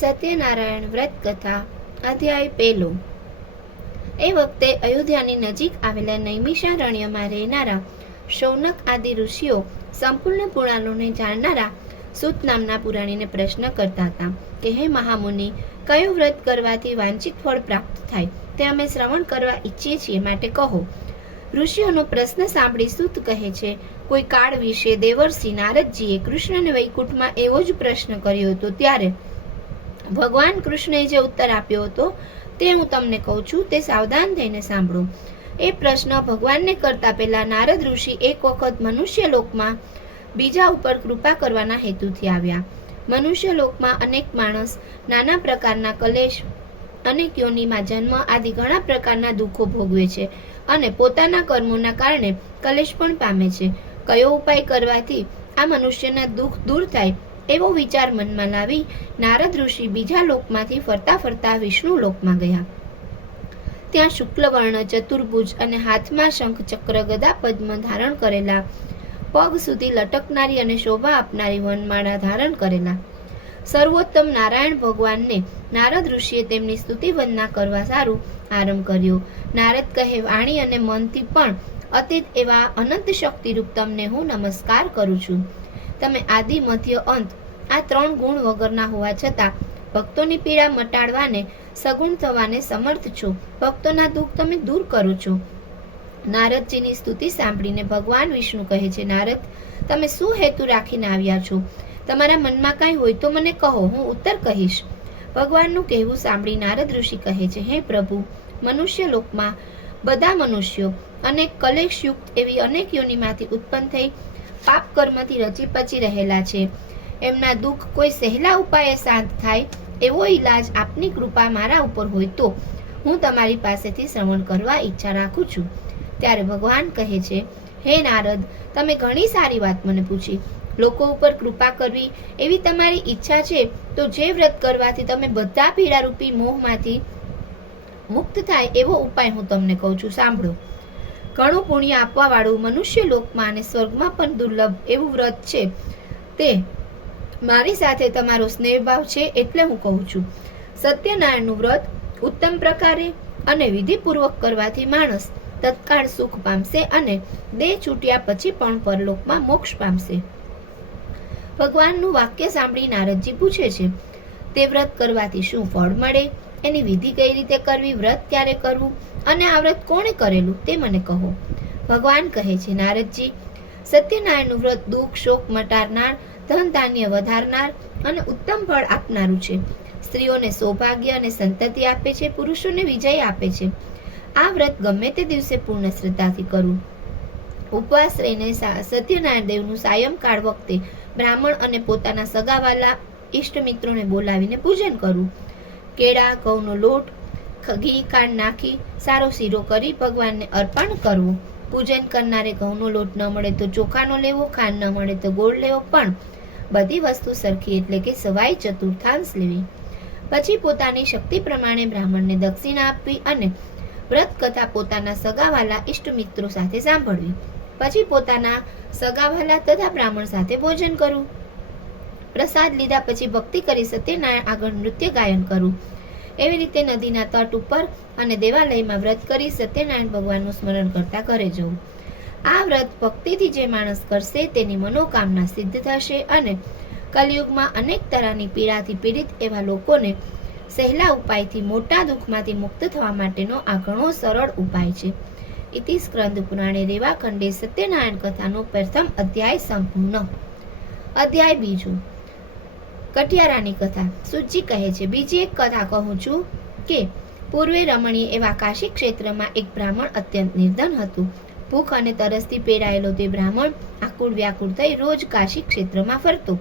સત્યનારાયણ વ્રત કથા, અધ્યાય પહેલો એ વખતે અયોધ્યાની નજીક આવેલા નૈમિષારણ્યમાં રહેનારા શૌનક આદિ ઋષિઓ સંપૂર્ણ પુરાણોને જાણનારા સુત નામના પુરાણીને પ્રશ્ન કરતા હતા કે, હે મહામુનિ, કયું વ્રત કરવાથી વાંછિત ફળ પ્રાપ્ત થાય? તે અમે શ્રવણ કરવા ઈચ્છીએ છીએ માટે કહો. ઋષિઓનો પ્રશ્ન સાંભળી સુત કહે છે, કોઈ કાળ વિશે દેવર્ષિ નારદજીએ કૃષ્ણને વૈકુંઠમાં એવો જ પ્રશ્ન કર્યો હતો ત્યારે ભગવાન કૃષ્ણએ જે ઉત્તર આપ્યો હતો, તે હું તમને કહું છું, તે સાવધાન થઈને સાંભળો. એ પ્રશ્ન ભગવાનને કરતા પહેલા નારદ ઋષિ એક વખત મનુષ્ય લોકમાં બીજા ઉપર કૃપા કરવાના હેતુથી આવ્યા. મનુષ્ય લોકમાં અનેક માણસ નાના પ્રકારના કલેશ અનેક યોનિમાં જન્મ આદિ ઘણા પ્રકારના દુઃખો ભોગવે છે અને પોતાના કર્મોના કારણે કલેશ પણ પામે છે. કયો ઉપાય કરવાથી આ મનુષ્યના દુઃખ દૂર થાય એવો વિચાર મનમાં લાવી નારદ ઋષિ બીજા લોકમાંથી ફરતા ફરતા વિષ્ણુ લોકમાં ગયા. ત્યાં શુક્લવર્ણ, ચતુર્ભુજ અને હાથમાં શંખ ચક્ર ગદા પદ્મ ધારણ કરેલા. પગ સુધી લટકનારી અને શોભા આપનારી વનમાળા ધારણ કરેલા. સર્વોત્તમ નારાયણ ભગવાનને નારદ ઋષિએ તેમની સ્તુતિ વંદના કરવા સારું આરંભ કર્યો. નારદ કહે, વાણી અને મનથી પણ અતીત એવા અનંત શક્તિરૂપ તમને હું નમસ્કાર કરું છું. તમે આદિ મધ્ય અંત આ ત્રણ ગુણ વગરના હોવા છતાં, ભક્તોની પીડા મટાડવાને સગુણ થવાને સમર્થ છો. ભક્તોના દુઃખ તમે દૂર કરો છો. નારદજીની સ્તુતિ સાંભળીને ભગવાન વિષ્ણુ કહે છે, નારદ, તમે શું હેતુ રાખીને આવ્યા છો? તમારા મનમાં કાંઈ હોય તો મને કહો, હું ઉત્તર કહીશ. ભગવાનનું કહેવું સાંભળી નારદ ઋષિ કહે છે, હે પ્રભુ, મનુષ્ય લોકમાં બધા મનુષ્યો અનેક કલેશયુક્ત એવી અનેક યોનિમાંથી ઉત્પન્ન થઈ પાપ કર્મથી રચી પચી રહેલા છે. એમના દુઃખ કોઈ સહેલા ઉપાયે શાંત થાય, એવો ઈલાજ આપની કૃપા મારા ઉપર હોય તો. હું તમારી પાસેથી શ્રવણ કરવા ઈચ્છા રાખું છું. ત્યારે ભગવાન કહે છે, હે નારદ, તમે ઘણી સારી વાત મને પૂછી. લોકો ઉપર કૃપા કરવી એવી તમારી ઈચ્છા છે, તો જે વ્રત કરવાથી તમે બધા પીડારૂપી મોહમાંથી મુક્ત થાય એવો ઉપાય હું તમને કહું છું. સાંભળો. ઘણું પુણ્ય આપવાવાળું મનુષ્ય લોકમાં અને સ્વર્ગમાં પણ દુર્લભ એવું વ્રત છે. તે મારી સાથે તમારો સ્નેહભાવ છે એટલે હું કહું છું. સત્યનારાયણનું વ્રત ઉત્તમ પ્રકારે અને વિધિપૂર્વક કરવાથી માણસ તત્કાળ સુખ પામશે અને દેહ છૂટ્યા પછી પણ પરલોકમાં મોક્ષ પામશે. ભગવાનનું વાક્ય સાંભળી નારદજી પૂછે છે, તે વ્રત કરવાથી શું ફળ મળે? એની વિધિ કઈ રીતે કરવી, વ્રત ક્યારે કરવું અને આ વ્રત કોણે કરેલું તે મને કહો. ભગવાન કહે છે, નારદજી, સત્યનારાયણનું વ્રત દુઃખ, શોક મટાડનાર, ધન ધાન્ય વધારનાર અને ઉત્તમ ફળ આપનારું છે. સ્ત્રીઓને સૌભાગ્ય અને સંતતિ આપે છે, પુરુષોને વિજય આપે છે. આ વ્રત ગમે તે દિવસે પૂર્ણ શ્રદ્ધાથી કરવું ઉપવાસ રહીને સત્યનારાયણ દેવનું સાયંકાળ વખતે બ્રાહ્મણ અને પોતાના સગાવાલા ઈષ્ટ મિત્રોને બોલાવીને પૂજન કરવું કેળા, ઘઉંનો લોટ, ઘી ખાંડ નાખી, સારો શીરો કરી ભગવાનને અર્પણ કરવું. પૂજન કરનારે ઘઉંનો લોટ ન મળે તો ચોખાનો લેવો, ખાંડ ન મળે તો ગોળ લેવો પણ. બધી વસ્તુ સરખી એટલે કે સવાઈ ચતુર્થાંશ લેવી. પછી પોતાની શક્તિ પ્રમાણે બ્રાહ્મણને દક્ષિણા આપવી અને વ્રત કથા પોતાના સગાવાલા ઈષ્ટ મિત્રો સાથે સાંભળવી. પછી પોતાના સગાવાલા તથા બ્રાહ્મણ સાથે ભોજન કરવું. પ્રસાદ લીધા પછી ભક્તિ કરી સત્યનારાયણ આગળ નૃત્ય ગાયન કરવું એવી રીતે નદીના તટ ઉપર અને દેવાલયમાં વ્રત કરી સત્યનારાયણ ભગવાનનું સ્મરણ કરતા ઘરે જવું. આ વ્રત ભક્તિથી જે માણસ કરશે તેની મનોકામના સિદ્ધ થશે અને કલયુગમાં અનેક તરહની પીડાથી પીડિત એવા લોકોને સહેલા ઉપાયથી મોટા દુઃખમાંથી મુક્ત થવા માટેનો આ ઘણો સરળ ઉપાય છે. ઇતિ સ્ક્રંદ પુરાણે રેવા ખંડે સત્યનારાયણ કથાનો પ્રથમ અધ્યાય સંપૂર્ણ. અધ્યાય બીજું. કઠિયારાની કથા સુજી કહે છે. બીજી એક કથા કહું છું કે, પૂર્વે રમણીય એવા કાશી ક્ષેત્રમાં એક બ્રાહ્મણ અત્યંત નિર્ધન હતું. ભૂખ અને તરસથી પેરાયેલો તે બ્રાહ્મણ આકુળ વ્યાકુળ થઈ રોજ કાશી ક્ષેત્રમાં ફરતો.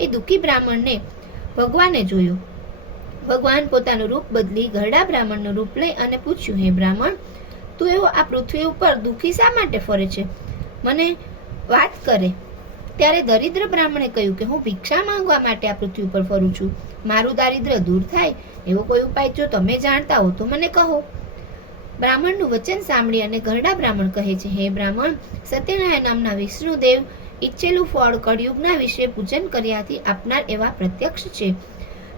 એ દુઃખી બ્રાહ્મણને ભગવાને જોયો. ભગવાન પોતાનું રૂપ બદલી ઘરડા બ્રાહ્મણનું રૂપ લઈ અને પૂછ્યું, હે બ્રાહ્મણ, તું એવો આ પૃથ્વી ઉપર દુઃખી શા માટે ફરે છે? મને વાત કરે. ત્યારે દરિદ્ર બ્રાહ્મણે કહ્યું કે હું ભિક્ષા માંગવા માટે આ પૃથ્વી ઉપર ફરું છું. મારું દારિદ્ર્ય દૂર થાય. એવો કોઈ ઉપાય જો તમે જાણતા હો તો મને કહો. બ્રાહ્મણનું વચન સાંભળી અને ઘરડા બ્રાહ્મણ કહે છે, હે બ્રાહ્મણ, સત્યનારાયણ નામના વિષ્ણુદેવ ઈચ્છેલું ફળ કળિયુગના વિશે પૂજન કર્યાથી આપનાર એવા પ્રત્યક્ષ છે.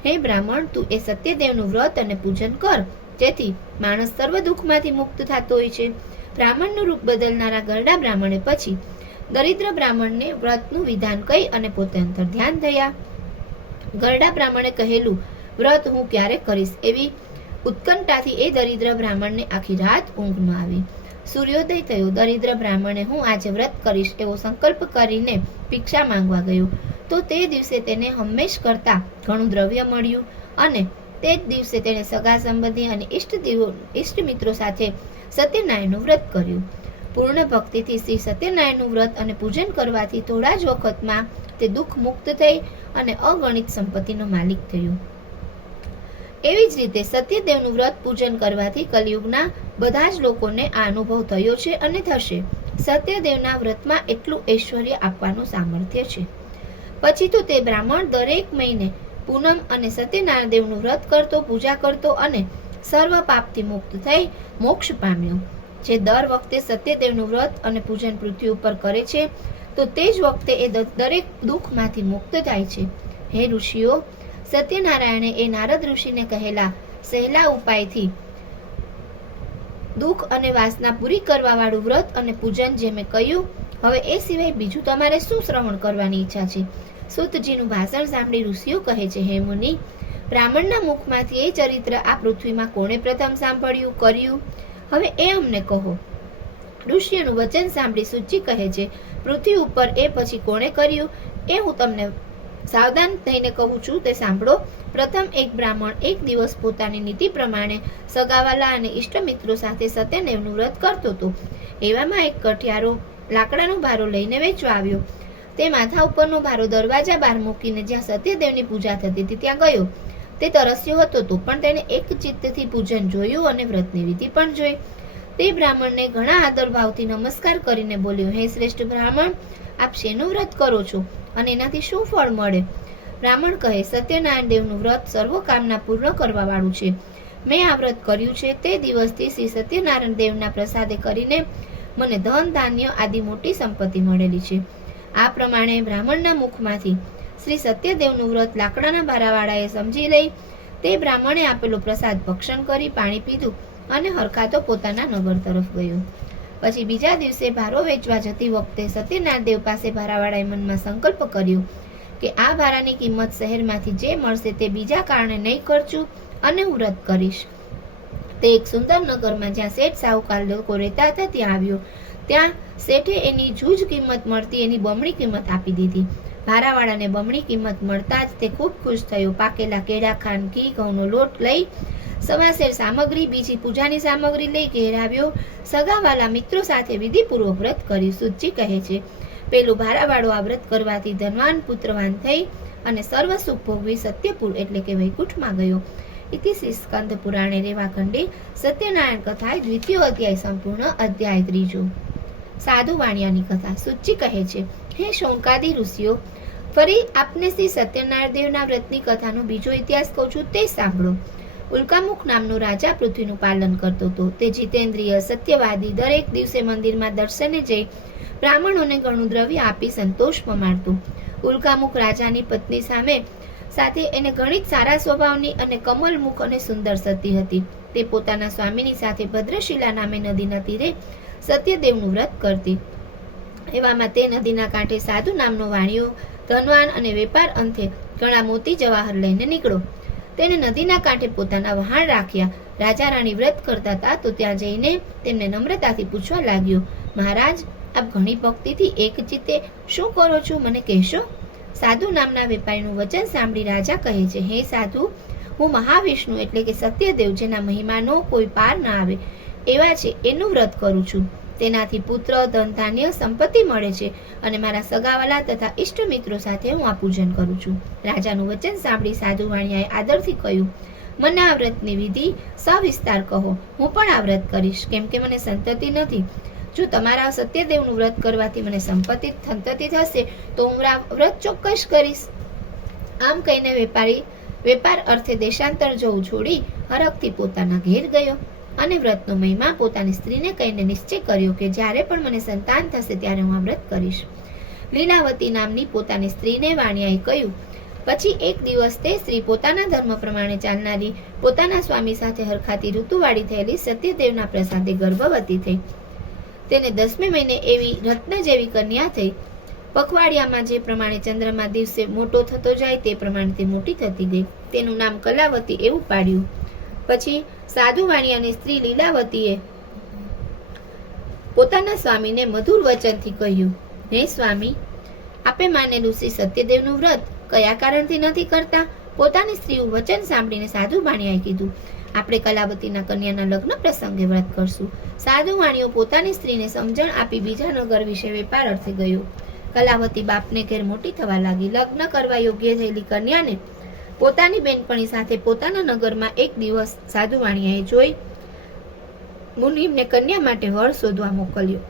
હે બ્રાહ્મણ, તું એ સત્યદેવનું વ્રત અને પૂજન કર. જેથી માણસ સર્વ દુઃખમાંથી મુક્ત થતો હોય છે. બ્રાહ્મણનું રૂપ બદલનારા ગરડા બ્રાહ્મણે પછી દરિદ્ર બ્રાહ્મણને વ્રતનું વિધાન કહી અને પોતે અંતર ધ્યાન થયા ગરડા બ્રાહ્મણે કહેલું, વ્રત હું ક્યારે કરીશ? એવી ઉત્કંઠાથી એ દરિદ્ર બ્રાહ્મણને આખી રાત ઊંઘ આવી. સૂર્યોદય થયો. દરિદ્ર બ્રાહ્મણે, હું આજે વ્રત કરીશ, એવો સંકલ્પ કરીને ભિક્ષા માંગવા ગયો. તો તે દિવસે તેને હંમેશ કરતા ઘણું દ્રવ્ય મળ્યું અને તે જ દિવસે તેણે સગા સંબંધી અને ઈષ્ટ ઈષ્ટ મિત્રો સાથે સત્યનારાયણનું વ્રત કર્યું. પૂર્ણ ભક્તિથી શ્રી સત્યનારાયણનું વ્રત અને પૂજન કરવાથી થોડા જ વખતમાં તે દુઃખ મુક્ત થઈ અને અગણિત સંપત્તિનો માલિક થયો. એવી જ રીતે સત્યદેવનું વ્રત પૂજન કરવાથી કલયુગના બધા જ લોકોને આ અનુભવ થયો છે અને થશે. સત્યદેવના વ્રતમાં એટલું ઐશ્વર્ય આપવાનું સામર્થ્ય છે. પછી તો તે બ્રાહ્મણ દરેક મહિને પૂનમ અને સત્યનારાયણ દેવનું વ્રત કરતો, પૂજા કરતો અને સર્વ પાપથી મુક્ત થઈ મોક્ષ પામ્યો. જે દર વખતે સત્યદેવનું વ્રત અને પૂજન પૃથ્વી ઉપર કરે છે, તો તે જ વખતે એ દરેક દુઃખમાંથી મુક્ત થાય છે. હે ઋષિઓ, સત્યનારાયણે એ નારદ ઋષિને કહેલા સહેલા ઉપાયથી દુઃખ અને વાસના પૂરી કરવાવાળું વ્રત અને પૂજન જે મેં કહ્યું, હવે એ સિવાય બીજું તમારે શું શ્રવણ કરવાની ઈચ્છા છે? સુતજીનું ભાષણ સાંભળી ઋષિઓ કહે છે, હે મુનિ, બ્રાહ્મણના મુખમાંથી એ ચરિત્ર આ પૃથ્વીમાં કોણે પ્રથમ સાંભળ્યું, કર્યું? હવે એ અમને કહો. ઋષિનું વચન સાંભળી સુચિ કહે છે, પૃથ્વી ઉપર એ પછી કોણે કર્યું? એ હું તમને સાવધાન થઈને કહું છું, તે સાંભળો. પ્રથમ એક બ્રાહ્મણ એક દિવસ પોતાની નીતિ પ્રમાણે સગાવાલા અને ઇષ્ટમિત્રો સાથે સત્યદેવનું વ્રત કરતો હતો. એવામાં એક કઠિયારો લાકડાનો ભારો લઈને વેચવા આવ્યો. તે માથા ઉપરનો ભારો દરવાજા બહાર મૂકીને જ્યાં સત્યદેવની પૂજા થતી હતી ત્યાં ગયો. તે તરસ્યો હતો તો પણ તેણે એક ચિત્તથી પૂજન જોયું અને વ્રતની વિધિ પણ જોઈ. તે બ્રાહ્મણને ઘણા આદર ભાવથી નમસ્કાર કરીને બોલ્યો, હે શ્રેષ્ઠ બ્રાહ્મણ, આપ શેનું વ્રત કરો છો અને એનાથી શું ફળ મળે? બ્રાહ્મણ કહે, સત્યનારાયણ દેવનું વ્રત સર્વ કામના પૂર્ણ કરવા વાળું છે. મેં આ વ્રત કર્યું છે તે દિવસથી શ્રી સત્યનારાયણ દેવના પ્રસાદે કરીને મને ધન, ધાન્ય આદિ મોટી સંપત્તિ મળેલી છે. આ પ્રમાણે બ્રાહ્મણના મુખમાંથી શ્રી સત્યદેવનું વ્રત લાકડાના બારાવાળાએ સમજી લઈ તે બ્રાહ્મણે આપેલો પ્રસાદ ભક્ષણ કરી પાણી પીધું અને હરખાતો પોતાના નગર તરફ ગયો. પછી બીજા દિવસે ભારો વેચવા જતી વખતે સત્યનારાયણ પાસે ભારાવાળાએ મનમાં સંકલ્પ કર્યો કે આ ભારાની કિંમત શહેરમાંથી જે મળશે તે બીજા કારણે નહીં ખર્ચું અને હું રદ કરીશ. તે એક સુંદર નગરમાં જ્યાં શેઠ સાહુકાર લોકો રહેતા હતા ત્યાં આવ્યો. ત્યાં શેઠે એની જૂજ કિંમત મળતી એની બમણી કિંમત આપી દીધી. ભારાવાળાને બમણી કિંમત મળતા જ તે ખૂબ ખુશ થયો. પાકેલા કેળા, ખાંડ, ઘી, ઘઉંનો લોટ લઈ સવાસેર સામગ્રી, બીજી પૂજાની સામગ્રી લઈ ઘેર આવ્યો. સગાવાલા મિત્રો સાથે વિધિપૂર્વક વ્રત કર્યું સુજી કહે છે, પેલું ભારાવાળો આ વ્રત કરવાથી ધનવાન, પુત્રવાન થઈ અને સર્વ સુખ ભોગવી સત્યપુર એટલે કે વૈકુંઠમાં ગયો. ઇતિશ્રી સ્કંદ પુરાણે રેવાખંડે સત્યનારાયણ કથા દ્વિતીય અધ્યાય સંપૂર્ણ અધ્યાય ત્રીજો. સાધુ વાણિયાની કથા સુચિ કહે છે, હે શૌનકાદી ઋષિઓ, ફરી આપને શ્રી સત્યનારાયણ વ્રતની કથાનો બીજો ઇતિહાસ કહું છું તે સાંભળો. ઉલ્કામુખ નામનો રાજા પૃથ્વીનું પાલન કરતો હતો. તે જીતેન્દ્રિય, સત્યવાદી, દરેક દિવસે મંદિરમાં દર્શને જઈ બ્રાહ્મણોને ઘણું દ્રવ્ય આપી સંતોષ પમાડતો. ઉલ્કામુખ રાજાની પત્ની સામે સાથે એને ઘણી સારા સ્વભાવની અને કમલમુખ અને સુંદર સતી હતી. તે પોતાના સ્વામીની સાથે ભદ્રશિલા નામે નદીના તીરે સત્યદેવનું વ્રત કરતી. એવામાં તે નદીના કાંઠે સાધુ નામનો વાણિયો, ધનવાન અને વેપાર અંતે ઘણા મોતી જવાહર લઈને નીકળો તેને નદીના કાંઠે પોતાના વહાણ રાખ્યા. રાજા રાણી વ્રત કરતા હતા તો ત્યાં જઈને તેમને નમ્રતાથી પૂછવા લાગ્યો, મહારાજ, આપ ઘણી ભક્તિથી એક ચિત્તે શું કરો છો? મને કહેશો? સાધુ નામના વેપારીનું વચન સાંભળી રાજા કહે છે, હે સાધુ, હું મહાવિષ્ણુ એટલે કે સત્યદેવ જેના મહિમાનો કોઈ પાર ના આવે. એવા છે, એનું વ્રત કરું છું. તેનાથી પુત્ર, ધન, ધાન્ય, સંપત્તિ મળે છે અને મારા સગાવાલા તથા ઇષ્ટ મિત્રો સાથે હું આ પૂજન કરું છું. રાજાનું વચન સાંભળી સાધુ વાણિયાએ આદરથી કહ્યું, મને આ વ્રતની વિધિ સવિસ્તાર કહો. હું પણ આ વ્રત કરીશ. કેમ કે મને સંતતિ નથી. જો તમારા સત્યદેવનું વ્રત કરવાથી મને સંપત્તિ, સંતતિ થશે, તો હું વ્રત ચોક્કસ કરીશ. આમ કહીને વેપારી, વેપાર અર્થે દેશાંતર જવું છોડી હરખથી પોતાના ઘેર ગયો. અને વ્રતનો મહિમા પોતાની સ્ત્રીને કહીને નિશ્ચય કર્યો કે જ્યારે પણ મને સંતાન થશે ત્યારે હું આ વ્રત કરીશ. લીલાવતી નામની પોતાની સ્ત્રીને વાણિયાએ કહ્યું, પછી એક દિવસ તે સ્ત્રી પોતાના ધર્મ પ્રમાણે ચાલનારી પોતાના સ્વામી સાથે હરખાતી ઋતુવાળી થયેલી સત્યદેવના પ્રસાદે ગર્ભવતી થઈ. તેને દસમે મહિને એવી રત્ન જેવી કન્યા થઈ. પખવાડિયામાં જે પ્રમાણે ચંદ્રમાં દિવસે મોટો થતો જાય તે પ્રમાણે તે મોટી થતી ગઈ. તેનું નામ કલાવતી એવું પાડ્યું. પછી સાધુવાણી અને સ્ત્રી લીલાવતીએ પોતાના સ્વામીને મધુર વચનથી કહ્યું, હે સ્વામી, આપે માનેલું શ્રી સત્યદેવનું વ્રત કયા કારણથી નથી કરતા? પોતાની સ્ત્રીનું વચન સાંભળીને સાધુ વાણિયાએ કીધું, આપણે કલાવતીના કન્યાના લગ્ન પ્રસંગે વ્રત કરશું. સાધુ વાણીઓ પોતાની સ્ત્રીને સમજણ આપી બીજા નગર વિશે વેપાર અર્થે ગયો. કલાવતી બાપને ઘેર મોટી થવા લાગી. લગ્ન કરવા યોગ્ય થયેલી કન્યાને પોતાની બેનપણી સાથે પોતાના નગરમાં એક દિવસ સાધુ જોઈ મુનિમને કન્યા માટે વર શોધવા મોકલ્યો.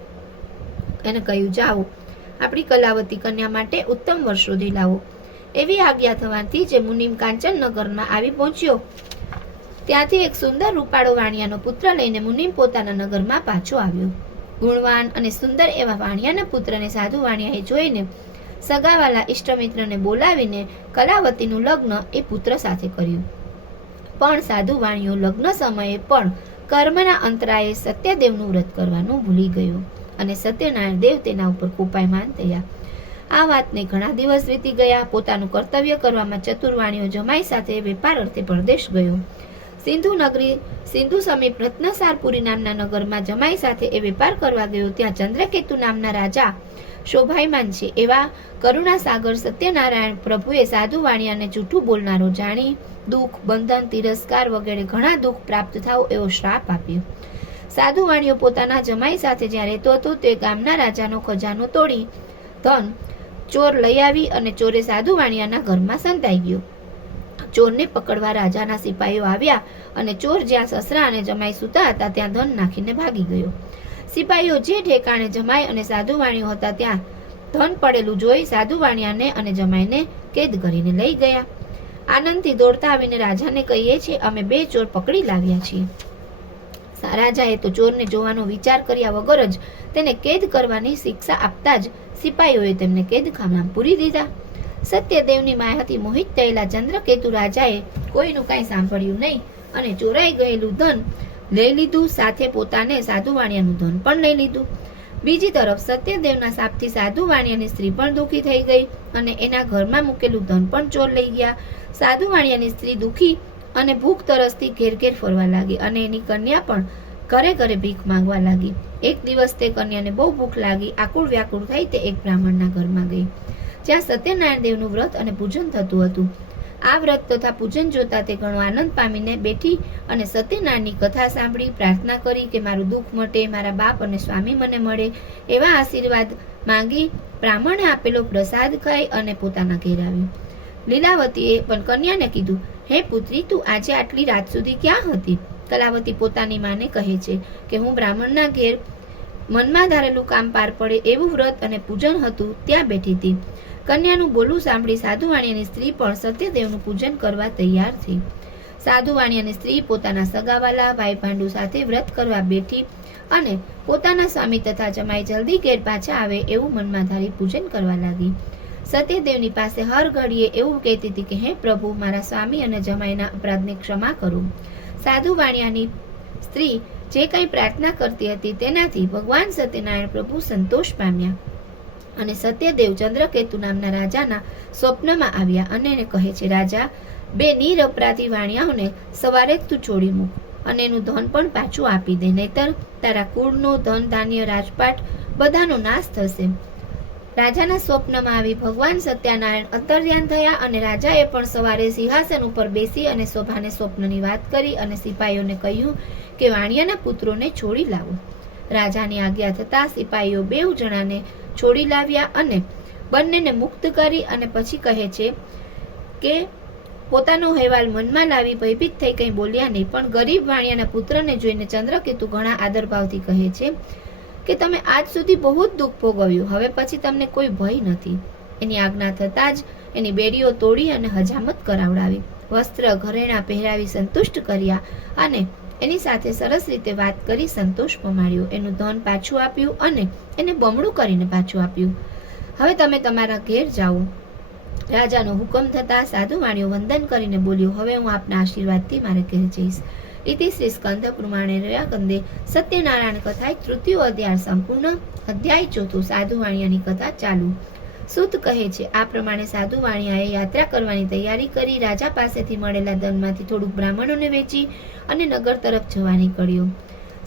એને કહ્યું, જાઓ, આપણી કલાવતી કન્યા માટે ઉત્તમ વર શોધી લાવો. એવી આજ્ઞા થવાથી જે મુનિમ કાંચન નગરમાં આવી પહોંચ્યો. ત્યાંથી એક સુંદર રૂપાળો વાણિયાનો પુત્ર લઈને મુનિમ પોતાના નગરમાં પાછો આવ્યો. ગુણવાન અને સુંદર એવા વાણિયાના પુત્રને સાધુ વાણિયાએ જોઈને સગાવાલા ઇષ્ટમિત્રને બોલાવીને કલાવતીનું લગ્ન એ પુત્ર સાથે કર્યું. પણ સાધુ વાણીઓ લગ્ન સમયે પણ કર્મના અંતરાએ સત્યદેવનું વ્રત કરવાનું ભૂલી ગયો અને સત્યનારાયણ દેવ તેના ઉપર કૃપાયમાન થયા. આ વાતને ઘણા દિવસ વીતી ગયા. પોતાનું કર્તવ્ય કરવામાં ચતુર્વાણીઓ જમાઈ સાથે વેપાર અર્થે પરદેશ ગયો. સિંધુ નગરી, સિંધુ સમીપ રત્નસારપુરી નામના નગરમાં જમાઈ સાથે એ વેપાર કરવા ગયો. ત્યાં ચંદ્રકેતુ નામના રાજા શોભાયમાન છે એવા કરુણાસાગર સત્યનારાયણ, પ્રભુએ સાધુ વાણિયાને જૂઠું બોલનારો જાણી દુઃખ, બંધન, તિરસ્કાર વગેરે ઘણા દુઃખ પ્રાપ્ત થાવ એવો શ્રાપ આપ્યો. સાધુ વાણીઓ પોતાના જમાઈ સાથે જ્યાં રહેતો હતો, તે ગામના રાજાનો ખજાનો તોડી ધન, ચોર લઈ આવી અને ચોરે સાધુ વાણિયાના ઘરમાં સંતાઈ ગયો. ચોરને પકડવા રાજાના સિપાહીઓ આવ્યા અને ચોર જ્યાં સસરા અને જમાઈ સૂતા હતા, ત્યાં ધન નાખીને ભાગી ગયો. સિપાહીઓ જે ઠેકાણે જમાઈ અને સાધુ હતા ત્યાં ધન પડેલું જોઈ સાધુ અને જમાઈને કેદ કરીને લઈ ગયા. આનંદથી દોડતા આવીને રાજાને કહીએ છીએ, અમે બે ચોર પકડી લાવ્યા છીએ. રાજાએ તો ચોરને જોવાનો વિચાર કર્યા વગર જ તેને કેદ કરવાની શિક્ષા આપતા જ સિપાહીઓએ તેમને કેદખાનામાં પૂરી દીધા. સત્યદેવની માયાથી મોહિત થયેલા ચંદ્રકેતુ રાજાએ કોઈનું કાંઈ સાંભળ્યું નહીં અને ચોરાઈ ગયેલું ધન લઈ લીધું, સાથે પોતાને સાધુ વાણિયાનું ધન પણ લઈ લીધું. બીજી તરફ સત્યદેવના શાપથી સાધુ વાણિયાની સ્ત્રી પણ દુઃખી થઈ ગઈ અને એના ઘરમાં મૂકેલું ધન પણ ચોર લઈ ગયા. સાધુ વાણિયાની સ્ત્રી દુઃખી અને ભૂખ તરસથી ઘેર ઘેર ફરવા લાગી અને એની કન્યા પણ ઘરે ઘરે ભીખ માંગવા લાગી. એક દિવસ તે કન્યાને બહુ ભૂખ લાગી, આકુળ વ્યાકુળ થઈ તે એક બ્રાહ્મણના ઘરમાં ગઈ, જ્યાં સત્યનારાયણ દેવનું વ્રત અને પૂજન થતું હતું. આ વ્રત તથા પૂજન જોતા તે ઘણો આનંદ પામીને બેઠી અને સત્યનારાયણની કથા સાંભળી પ્રાર્થના કરી કે મારું દુઃખ મટે, મારા બાપ અને સ્વામી મને મળે એવા આશીર્વાદ માંગી બ્રાહ્મણે આપેલો પ્રસાદ ખાઈ અને પોતાના ઘેર આવી લીલાવતીએ પણ કન્યાને કીધું, હે પુત્રી, તું આજે આટલી રાત સુધી ક્યાં હતી? કલાવતી પોતાની માને કહે છે કે, હું બ્રાહ્મણના ઘેર મનમાં ધારેલું કામ પાર પડે એવું વ્રત અને પૂજન હતું, ત્યાં બેઠી હતી. કન્યાનું બોલવું સાંભળી સાધુવાણીયાની સ્ત્રી પણ સત્યદેવનું પૂજન કરવા તૈયાર થઈ સાધુ વાણિયાની સ્ત્રી પોતાના સગાવાલા ભાઈ ભાંડુ સાથે વ્રત કરવા બેઠી અને પોતાના સ્વામી તથા જમાઈ જલ્દી ઘેર પાછા આવે એવું મનમાં ધારી પૂજન કરવા લાગી. સત્યદેવની પાસે હર ઘડીએ એવું કહેતી હતી કે, હે પ્રભુ, મારા સ્વામી અને જમાઈના અપરાધને ક્ષમા કરો. સાધુ વાણિયાની સ્ત્રી જે કંઈ પ્રાર્થના કરતી હતી તેનાથી ભગવાન સત્યનારાયણ પ્રભુ સંતોષ પામ્યા. અને સત્યદેવ ચંદ્રકેતુ નામના રાજાના સ્વપ્નમાં આવ્યા અને એને કહે છે, રાજા, બે નિરપરાધી વાણિયાઓને સવારે તું છોડી મૂક અને એનું ધન પણ પાછું આપી દે, નહીતર તારા કુળનો ધન ધાન્ય રાજપાટ બધાનો નાશ થશે. રાજાના સ્વપ્નમાં આવી ભગવાન સત્યનારાયણ અંતર્ધ્યાન થયા અને રાજાએ પણ સવારે સિંહાસન ઉપર બેસી અને શોભાને સ્વપ્નની વાત કરી અને સિપાહીઓને કહ્યું કે, વાણિયાના પુત્રોને છોડી લાવો. રાજાની આજ્ઞા થતાં સિપાહીઓ બેઉ જણાને છોડી લાવ્યા અને બંનેને મુક્ત કરી અને પછી કહે છે કે, પોતાનો અહેવાલ મનમાં લાવી ભયભીત થઈ કંઈ બોલ્યા નહીં, પણ ગરીબ વાણિયાના પુત્રને જોઈને ચંદ્રકેતુ ઘણા આદરભાવથી કહે છે કે, તમે આજ સુધી બહુ જ દુઃખ ભોગવ્યું, હવે પછી તમને કોઈ ભય નથી. એની આજ્ઞા થતાં જ એની બેડીઓ તોડી અને હજામત કરાવડાવી, વસ્ત્ર ઘરેણા પહેરાવી સંતુષ્ટ કર્યા અને એની સાથે સરસ રીતે વાત કરી, સંતોષ પમાડ્યો. એનું ધન પાછું આપ્યું અને એને બમણું કરીને પાછું આપ્યું. હવે તમે તમારા ઘેર જાઓ. રાજાનો હુકમ થતાં સાધુ વાણીઓ વંદન કરીને બોલ્યો, હવે હું આપના આશીર્વાદથી મારે ઘેર જઈશ. ઇતિ શ્રી સ્કંદ પ્રમાણે રયાકંદે સત્યનારાયણ કથા તૃતીય અધ્યાય સંપૂર્ણ અધ્યાય ચોથું સાધુ વાણિયાની કથા ચાલુ. સુત કહે છે, આ પ્રમાણે સાધુ વાણિયાએ યાત્રા કરવાની તૈયારી કરી રાજા પાસેથી મળેલા ધનમાંથી થોડુંક બ્રાહ્મણોને વેચી અને નગર તરફ જવા નીકળ્યો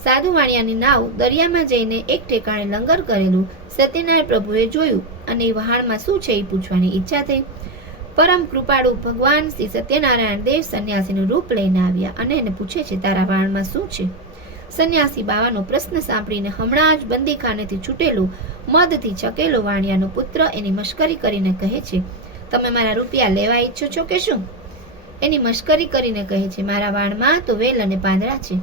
સાધુ વાણિયાની નાવ દરિયામાં જઈને એક ઠેકાણે લંગર કરેલું સત્યનારાયણ પ્રભુએ જોયું અને વહાણમાં શું છે એ પૂછવાની ઈચ્છા થઈ. પરમ કૃપાળુ ભગવાન શ્રી સત્યનારાયણ દેવ સંન્યાસીનું રૂપ લઈને આવ્યા અને એને પૂછે છે, તારા વહાણમાં શું છે? સંન્યાસી બાવાનો પ્રશ્ન સાંભળીને હમણાં જ બંદીખાનેથી છૂટેલું, મદથી ચકેલો વાણિયાનો પુત્ર એની મશ્કરી કરીને કહે છે, તમે મારા રૂપિયા લેવા ઈચ્છો છો કે શું? એની મશ્કરી કરીને કહે છે, મારા વાણમાં તો વેલ અને પાંદડા છે.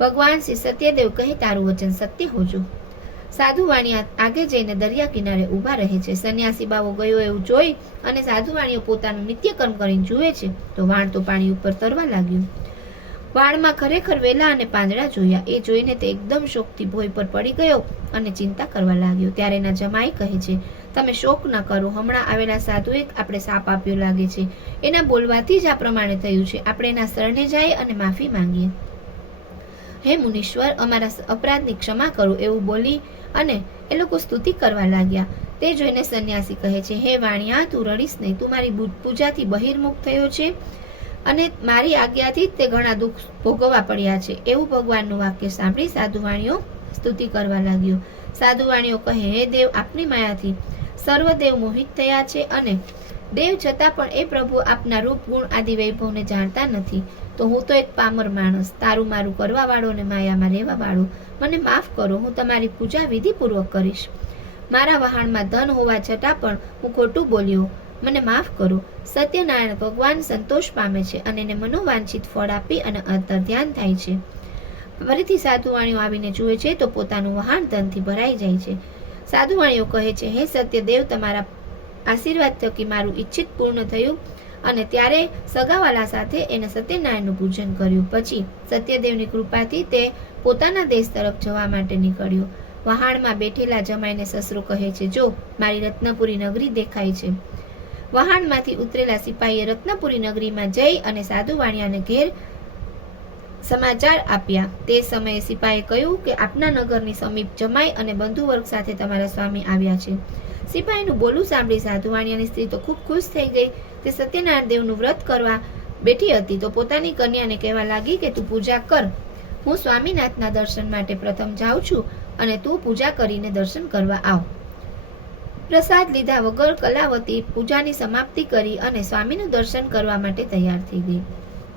ભગવાન શ્રી સત્યદેવ કહે, તારું વચન સત્ય હોજો. સાધુ વાણિયા આગે જઈને દરિયા કિનારે ઊભા રહે છે. સન્યાસી બાવો ગયો એવું જોઈ અને સાધુ વાણીઓ પોતાનું નિત્યકર્મ કરીને જુએ છે, તો વાણ તો પાણી ઉપર તરવા લાગ્યું. વાળમાં ખરેખર વેલા અને પાંદડા જોયા. એ જોઈને તે એકદમ શોકથી ભોય પર પડી ગયો અને ચિંતા કરવા લાગ્યો. ત્યારે એના જમાઈ કહે છે, તમે શોક ન કરો. હમણાં આવેલા સાધુએ આપણે સાપ આપ્યો લાગે છે. એના બોલવાથી જ આ પ્રમાણે થયું છે. આપણે એના શરણે જઈએ અને માફી માંગીએ. હે મુનીશ્વર, અમારા અપરાધની ક્ષમા કરો. એવું બોલી અને એ લોકો સ્તુતિ કરવા લાગ્યા. તે જોઈને સંન્યાસી કહે છે, હે વાણિયા, તું રડીશ નહીં. તું મારી પૂજાથી બહિર્મુખ થયો છે. અને મારી આજ્ઞાથી તે ઘણા દુઃખ ભોગવવા પડ્યા છે. એવું ભગવાનનું વાક્ય સાંભળી સાધુવાણીઓ સ્તુતિ કરવા લાગ્યો. સાધુવાણીઓ કહે, હે દેવ, આપની માયાથી સર્વદેવ મોહિત થયા છે અને દેવ છતાં પણ એ પ્રભુ આપના રૂપ, ગુણ આદિ વૈભવને જાણતા નથી. તો હું તો એક પામર માણસ. તારું મારું કરવા વાળો અને માયામાં રહેવા વાળો મને માફ કરો, હું તમારી પૂજા વિધિપૂર્વક કરીશ. મારા વહાણમાં ધન હોવા છતાં પણ હું ખોટું બોલ્યો. મને માફ કરો. સત્યનારાયણ ભગવાન સંતોષ પામે છે અને એને મનોવાંછિત ફળ આપી અને અંતર ધ્યાન થાય છે. ફરીથી સાધુવાણીઓ આવીને જુએ છે તો પોતાનું વહાણ ધનથી ભરાઈ જાય છે. સાધુવાણીઓ કહે છે, હે સત્યદેવ, તમારા આશીર્વાદ થકી મારું ઈચ્છિત પૂર્ણ થયું અને ત્યારે સગાવાલા સાથે એને સત્યનારાયણનું પૂજન કર્યું. પછી સત્યદેવની કૃપાથી તે પોતાના દેશ તરફ જવા માટે નીકળ્યો. વહાણમાં બેઠેલા જમાઈને સસરો કહે છે, જો મારી રત્નપુરી નગરી દેખાય છે વહાણમાંથી ઉતરેલા સિપાહીએ રત્નપુરી નગરીમાં જઈ અને સાધુ વાણિયાને ઘેર સમાચાર આપ્યા. તે સમયે સિપાહીએ કહ્યું કે આપના નગરની સમીપ જમાઈ અને બંધુવર્ગ સાથે તમારા સ્વામી આવ્યા છે. સિપાહીનું બોલું સાંભળી સાધુવાણિયાની સ્ત્રી તો ખૂબ ખુશ થઈ ગઈ. તે સત્યનારાયણ દેવનું વ્રત કરવા બેઠી હતી. તો પોતાની કન્યાને કહેવા લાગી કે તું પૂજા કર. હું સ્વામીનાથના દર્શન માટે પ્રથમ જાઉં છું અને તું પૂજા કરીને દર્શન કરવા આવ. પ્રસાદ લીધા વગર કલાવતી પૂજાની સમાપ્તિ કરી અને સ્વામીનું દર્શન કરવા માટે તૈયાર થઈ ગઈ.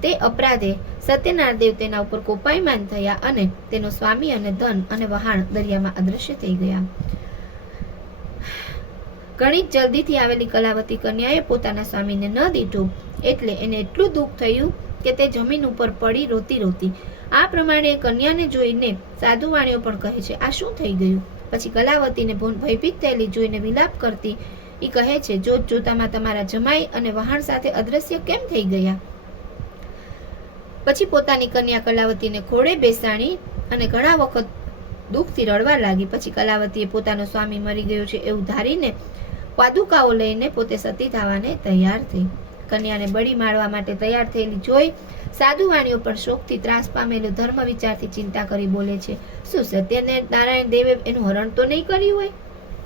તે અપરાધે સત્યનારાયણ દેવ તેના ઉપર કોપાયમાન થયા અને તેનો સ્વામી અને ધન અને વહાણ દરિયામાં અદૃશ્ય થઈ ગયા. ઘણી જલ્દીથી આવેલી કલાવતી કન્યાએ પોતાના સ્વામીને ન દીધું એટલે એને એટલું દુઃખ થયું કે તે જમીન ઉપર પડી રોતી રોતી. આ પ્રમાણે કન્યાને જોઈને સાધુ વાણીઓ પણ કહે છે, આ શું થઈ ગયું? પછી કલાવતીને ભયભીત થયેલી જોઈને વિલાપ કરતી એ કહે છે, જોત જોતામાં તમારા જમાઈ અને વહાણ સાથે અદ્રશ્ય કેમ થઈ ગયા? પછી પોતાની કન્યા કલાવતીને ખોળે બેસાડી અને ઘણા વખત દુઃખથી રડવા લાગી. પછી કલાવતીએ પોતાનો સ્વામી મરી ગયો છે એવું ધારીને પાદુકાઓ લઈને પોતે સતી થવાને તૈયાર થઈ. કન્યાને બળી મારવા માટે તૈયાર થયેલી જોઈ સાધુ વાણીઓ પણ શોકથી ત્રાસ પામેલો ધર્મ વિચારથી ચિંતા કરી બોલે છે, શું સત્યને નારાયણ દેવે એનું હરણ તો નહીં કર્યું હોય?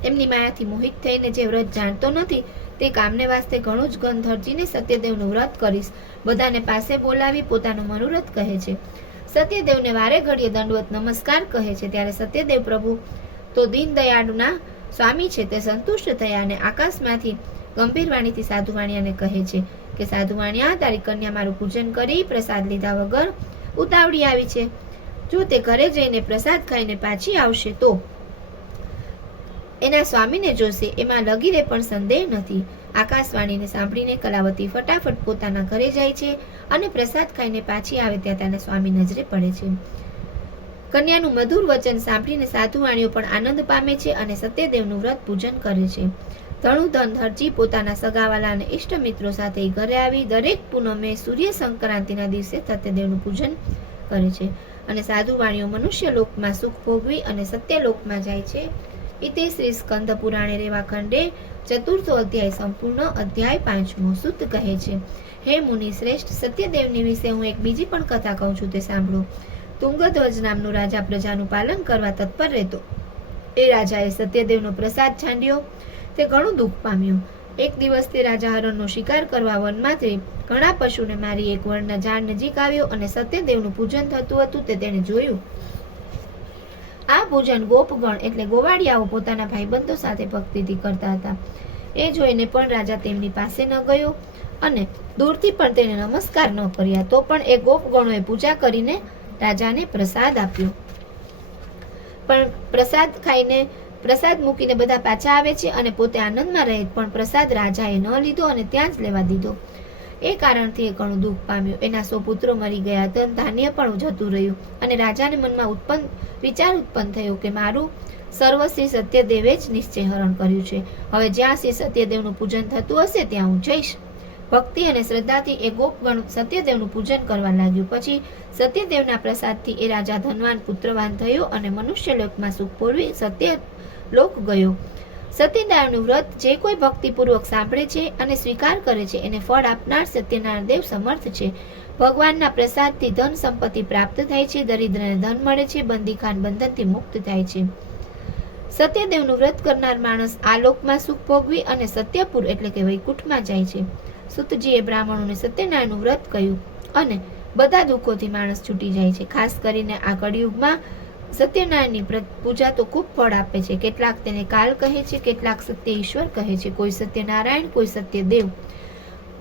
એમની માયાથી મોહિત થઈને જે વ્રત જાણતો નથી, તે કામને વાસ્તે ઘણું જ ગંધ સત્યદેવનું વ્રત કરીશ. બધાને પાસે બોલાવી પોતાનું મનોરથ કહે છે. સત્યદેવને વારે ઘડીએ દંડવત નમસ્કાર કહે છે. ત્યારે સત્યદેવ પ્રભુ, તો દીનદયાળુના સ્વામી છે તે સંતુષ્ટ થયા અને આકાશમાંથી ગંભીર વાણીથી સાધુ કહે છે કે સાધુ તારી કન્યા મારું પૂજન કરી, પ્રસાદ લીધા વગર ઉતાવળી આવી છે. જો તે ઘરે જઈને પ્રસાદ ખાઈને પાછી આવશે તો એના સ્વામીને જોશે. એમાં લગીરે પણ સંદેહ નથી. આકાશવાણીને સાંભળીને કલાવતી ફટાફટ પોતાના ઘરે જાય છે અને પ્રસાદ ખાઈને પાછી આવે ત્યાં તેના સ્વામી નજરે પડે છે. કન્યાનું મધુર વચન સાંભળીને સાધુવાણીઓ પણ આનંદ પામે છે અને સત્યદેવનું વ્રત પૂજન કરે છે. ધણું ધન ધરજી પોતાના સગાવાલા અને ઇષ્ટ મિત્રો સાથે ઘરે આવી દરેક પૂનમે સૂર્ય સંક્રાંતિના દિવસે સત્યદેવનું પૂજન કરે છે અને સાધુવાણીઓ મનુષ્ય લોકમાં સુખ ભોગવી અને સત્ય લોકમાં જાય છે. ઇતિ શ્રી સ્કંદ પુરાણે રેવા ખંડે ચતુર્થો અધ્યાય સંપૂર્ણ અધ્યાય પાંચમો સુત કહે છે. હે મુનિ શ્રેષ્ઠ, સત્યદેવની વિશે હું એક બીજી પણ કથા કહું છું તે સાંભળો. તુંગધ્વજ નામનો રાજા પ્રજાનું પાલન કરવા તત્પર રહેતો. એ રાજાએ સત્યદેવનો પ્રસાદ છાંડ્યો. તે ઘણું દુઃખ પામ્યું. એક દિવસ તે રાજા હરણનો શિકાર કરવા વનમાંથી ઘણા પશુને મારી એક વનના ઝાડ નજીક આવ્યો અને સત્યદેવનું પૂજન થતું હતું તે તેણે જોયું. આ પૂજન ગોપગણ એટલે ગોવાળિયાઓ પોતાના ભાઈબંધો સાથે ભક્તિથી કરતા હતા. એ જોઈને પણ રાજા તેમની પાસે ન ગયો અને દૂરથી પણ તેને નમસ્કાર ન કર્યા તો પણ એ ગોપગણોએ પૂજા કરીને રાજાને પ્રસાદ આપ્યો. પણ પ્રસાદ ખાઈને પ્રસાદ મૂકીને બધા પાછા આવે છે અને પોતે આનંદમાં રહે પણ પ્રસાદ રાજાએ ન લીધો અને ત્યાં જ લેવા દીધો. એ કારણથી એ ઘણું દુઃખ પામ્યું. એના સો પુત્રો મરી ગયા ધન ધાન્ય પણ જતું રહ્યું. અને રાજાને મનમાં ઉત્પન્ન, વિચાર ઉત્પન્ન થયો કે મારું સર્વશ્રી સત્યદેવે જ નિશ્ચય હરણ કર્યું છે. હવે જ્યાં શ્રી સત્યદેવનું પૂજન થતું હશે, ત્યાં હું જઈશ. ભક્તિ અને શ્રદ્ધાથી એ ગોપગણ સત્યદેવનું પૂજન કરવા લાગ્યું. પછી સત્યદેવના પ્રસાદથી એ રાજા ધનવાન પુત્રવાન થયો અને મનુષ્ય લોકમાં સુખ પૂર્વી સત્ય લોક ગયો. સત્યનારાયણનું વ્રત જે કોઈ ભક્તિપૂર્વક સાંભળે છે અને સ્વીકાર કરે છે, એને ફળ આપનાર સત્યનારાયણ દેવ સમર્થ છે. ભગવાનના પ્રસાદથી ધન સંપત્તિ પ્રાપ્ત થાય છે, દરિદ્રને ધન મળે છે, બંદીખાન બંધનથી મુક્ત થાય છે. સત્યદેવનું વ્રત કરનાર માણસ આ લોકમાં સુખ ભોગવી અને સત્યપુર એટલે કે વૈકુંઠમાં જાય છે. સુતજીએ બ્રાહ્મણોને સત્યનારાયણનું વ્રત કહ્યું અને બધા દુઃખોથી માણસ છૂટી જાય છે. ખાસ કરીને આ કળિયુગમાં સત્યનારાયણની પૂજા તો ખૂબ ફળ આપે છે. કેટલાક તેને કાલ કહે છે, કેટલાક સત્ય ઈશ્વર કહે છે. કોઈ સત્યનારાયણ, કોઈ સત્યદેવ.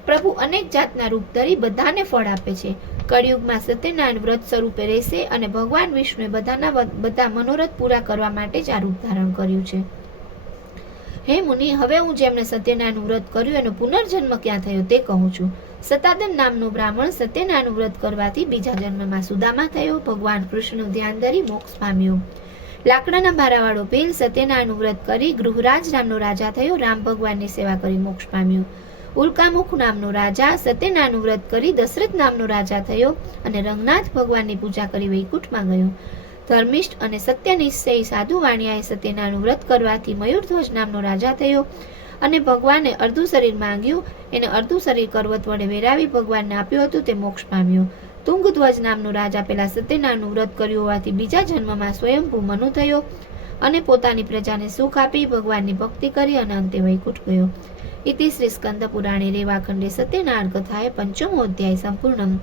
પ્રભુ અનેક જાતના રૂપ ધરી બધાને ફળ આપે છે. કળિયુગમાં સત્યનારાયણ વ્રત સ્વરૂપે રહેશે અને ભગવાન વિષ્ણુએ બધાના બધા મનોરથ પૂરા કરવા માટે જ આ રૂપ ધારણ કર્યું છે. હે મુનિ, હવે હું જેમણે સત્યનારાયણ વ્રત કર્યું એનો પુનર્જન્મ ક્યાં થયો તે કહું છું. સતાદન નામનો બ્રાહ્મણ સત્યનારાયણ વ્રત કરવાથી બીજા જન્મમાં સુદામા થયો. ભગવાન કૃષ્ણનું ધ્યાન ધરી મોક્ષ પામ્યો. લાકડાના ભારાવાળો ભીલ સત્યનારાયણ વ્રત કરી ગૃહરાજ નામનો રાજા થયો. રામ ભગવાનની સેવા કરી મોક્ષ પામ્યો. ઉલ્કામુખ નામનો રાજા સત્યનારાયણનું વ્રત કરી દશરથ નામનો રાજા થયો અને રંગનાથ ભગવાનની પૂજા કરી વૈકુંઠમાં ગયો. ધર્મિષ્ઠ અને સત્યનિશ્ચયી સાધુ વાણિયાએ સત્યનારાયણનું વ્રત કરવાથી મયુરધ્વજ નામનો રાજા થયો અને ભગવાને અર્ધું શરીર માંગ્યું. એને અર્ધું શરીર કરવત વડે વેરાવી ભગવાનને આપ્યું હતું, તે મોક્ષ પામ્યો. તુંગધ્વજ નામનો રાજા પેલા સત્યનારાયણનું વ્રત કર્યું હોવાથી બીજા જન્મમાં સ્વયંભૂ મનુ થયો અને પોતાની પ્રજાને સુખ આપી ભગવાનની ભક્તિ કરી અને અંતે વૈકુંઠ ગયો. ઇતિ શ્રી સ્કંદ પુરાણે રેવાખંડે સત્યનારાયણ કથાએ પંચમો અધ્યાય સંપૂર્ણમ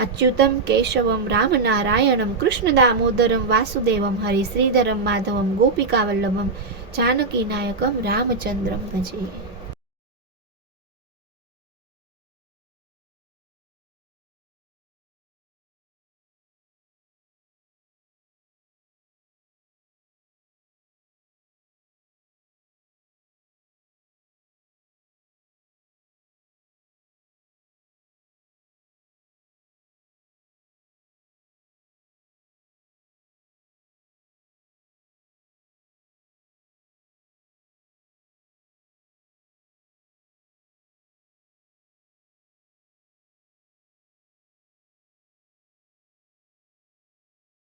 અચ્યુતમ કેશવમ રામનારાયણમ કૃષ્ણ દામોદરમ વાસુદેવમ હરિ શ્રીધરમ માધવમ ગોપિકાવલ્લભમ જાનકી નાયકમ રામચંદ્રમ ભજે